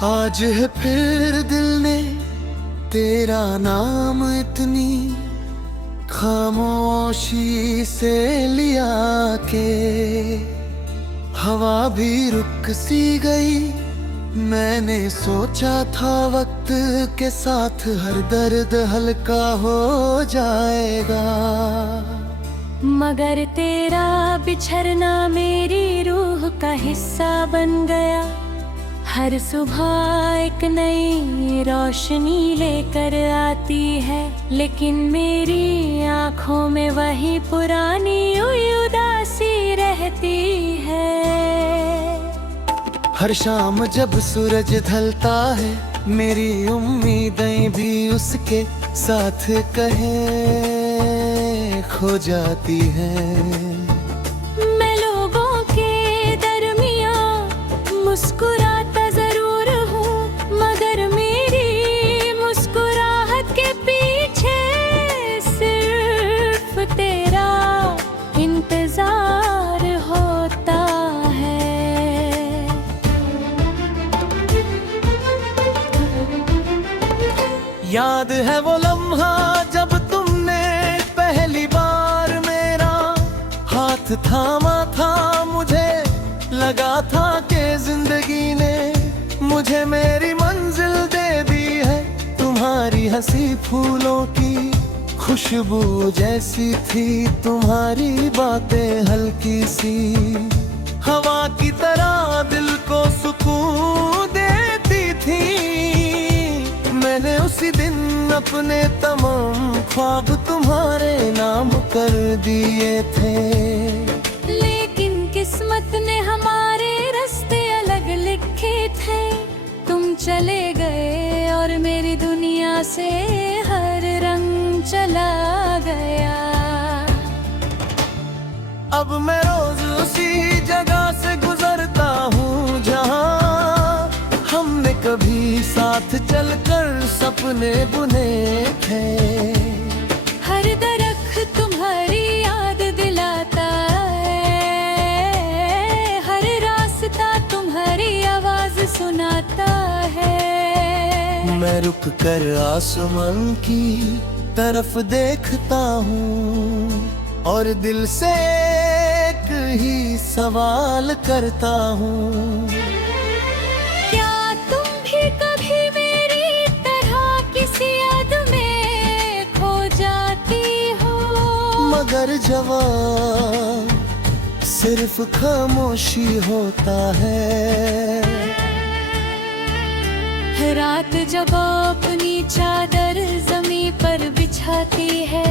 आज है फिर दिल ने तेरा नाम इतनी खामोशी से लिया के हवा भी रुक सी गई। मैंने सोचा था वक्त के साथ हर दर्द हल्का हो जाएगा, मगर तेरा बिछड़ना मेरी रूह का हिस्सा बन गया। हर सुबह एक नई रोशनी लेकर आती है, लेकिन मेरी आँखों में वही पुरानी उदासी रहती है। हर शाम जब सूरज ढलता है मेरी उम्मीदें भी उसके साथ कहीं खो जाती हैं। मैं लोगों के दरमियाँ मुस्कुराता जरूर हूँ, मगर मेरी मुस्कुराहट के पीछे सिर्फ तेरा इंतजार होता है। याद है वो लम्हा जब तुमने पहली बार मेरा हाथ थामा था। मुझे लगा था कि जिंदगी ने मुझे मेरी मंजिल दे दी है। तुम्हारी हंसी फूलों की खुशबू जैसी थी, तुम्हारी बातें हल्की सी हवा की तरह दिल को सुकून देती थी। मैंने उसी दिन अपने तमाम ख्वाब तुम्हारे नाम कर दिए थे, लेकिन किस्मत ने हमारे रास्ते अलग लिखे थे। तुम चले गए और मेरी दुनिया से हर रंग चला गया। अब मैं रोज उसी जगह से गुजरता हूँ जहाँ हमने कभी साथ चलकर सपने बुने थे। हर दरख्त तुम्हारी याद दिलाता है, हर रास्ता तुम्हारी आवाज सुनाता है। मैं रुक कर आसमान की तरफ देखता हूँ और दिल से एक ही सवाल करता हूँ, क्या तुम भी कभी मेरी तरह किसी याद में खो जाती हो? मगर जवाब सिर्फ खामोशी होता है। रात जब अपनी चादर जमीन पर बिछाती है,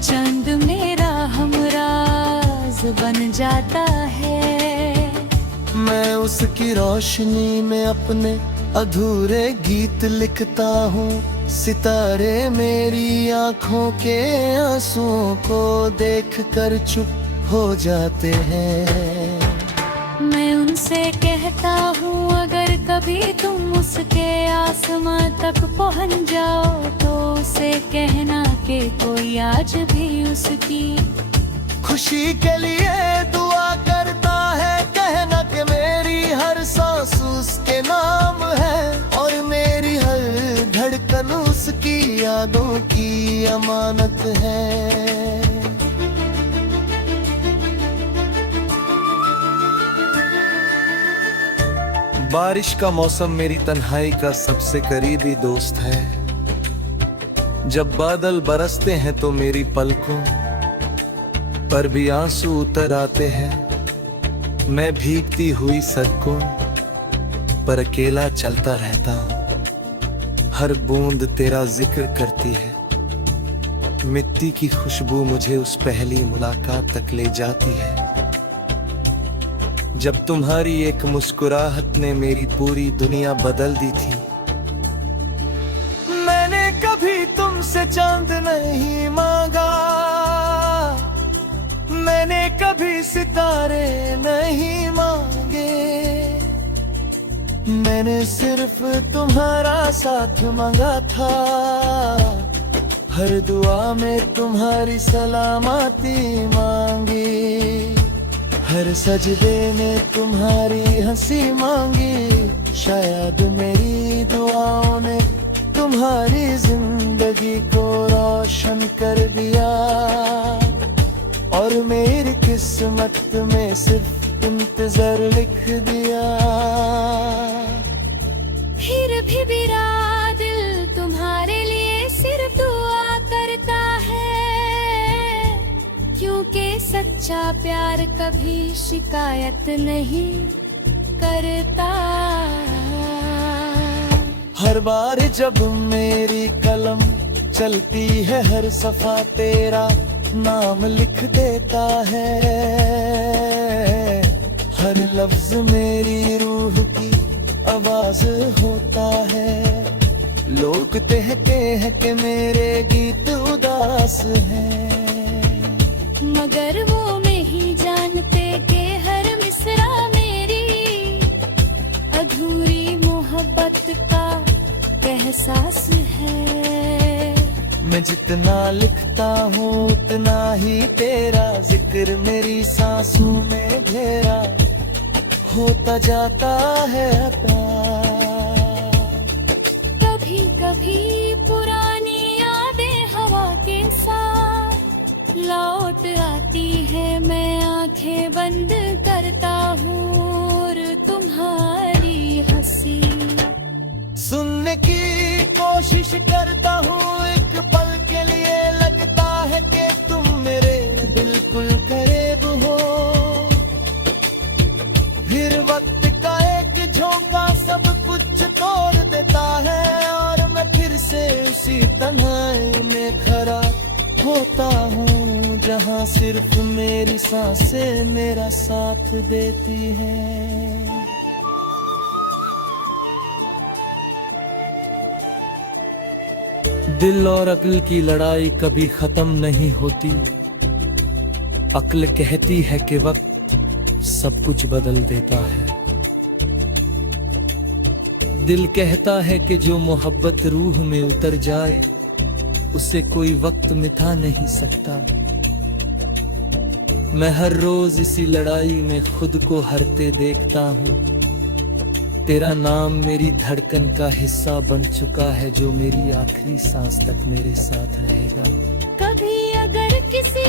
चांद मेरा हमराज बन जाता है। मैं उसकी रोशनी में अपने अधूरे गीत लिखता हूँ। सितारे मेरी आँखों के आंसुओं को देखकर चुप हो जाते हैं। मैं उनसे कहता हूँ अगर कभी तुम उसके आसमां तक पहुँच जाओ तो उसे कहना कि कोई आज भी उसकी खुशी के लिए दुआ करता है। कहना कि मेरी हर सांस उसके नाम है और मेरी हर धड़कन उसकी यादों की अमानत है। बारिश का मौसम मेरी तन्हाई का सबसे करीबी दोस्त है। जब बादल बरसते हैं तो मेरी पलकों पर भी आंसू उतर आते हैं। मैं भीगती हुई सड़कों पर अकेला चलता रहता हूँ। हर बूंद तेरा जिक्र करती है। मिट्टी की खुशबू मुझे उस पहली मुलाकात तक ले जाती है जब तुम्हारी एक मुस्कुराहट ने मेरी पूरी दुनिया बदल दी थी। मैंने कभी तुमसे चांद नहीं मांगा, मैंने कभी सितारे नहीं मांगे। मैंने सिर्फ तुम्हारा साथ मांगा था। हर दुआ में तुम्हारी सलामती मांगी, हर सजदे में तुम्हारी हंसी मांगी। शायद मेरी दुआओं ने तुम्हारी जिंदगी को रोशन कर दिया, और मेरी किस्मत में सिर्फ इंतजार लिख दिया। फिर भी मेरा दिल तुम्हारे लिए सिर्फ दुआ करता है, क्योंकि सच्चा प्यार कभी शिकायत नहीं करता। हर बार जब मेरी कलम चलती है, हर सफा तेरा नाम लिख देता है। हर लफ्ज मेरी रूह की आवाज होता है। लोग कहते हैं कि मेरे गीत उदास हैं, मगर वो नहीं जानते कि हर मिसरा मेरी अधूरी मोहब्बत का एहसास है। मैं जितना लिखता हूँ उतना ही तेरा जिक्र मेरी सांसों में घेरा होता जाता है अता। कभी कभी पुरानी यादें हवा के साथ लौट आती है, मैं आंखें बंद करता हूँ और तुम्हारी हंसी सुनने की कोशिश करता हूँ। एक पल के लिए लगता है कि तुम मेरे बिल्कुल करीब हो। फिर वक्त का एक झोंका सब कुछ तोड़ देता है, और मैं फिर से उसी तन्हाई में खड़ा होता हूँ, जहाँ सिर्फ मेरी सांसें मेरा साथ देती हैं। दिल और अक्ल की लड़ाई कभी खत्म नहीं होती। अक्ल कहती है कि वक्त सब कुछ बदल देता है। दिल कहता है कि जो मोहब्बत रूह में उतर जाए उसे कोई वक्त मिटा नहीं सकता। मैं हर रोज इसी लड़ाई में खुद को हारते देखता हूँ। तेरा नाम मेरी धड़कन का हिस्सा बन चुका है, जो मेरी आखिरी सांस तक मेरे साथ रहेगा। कभी अगर किसी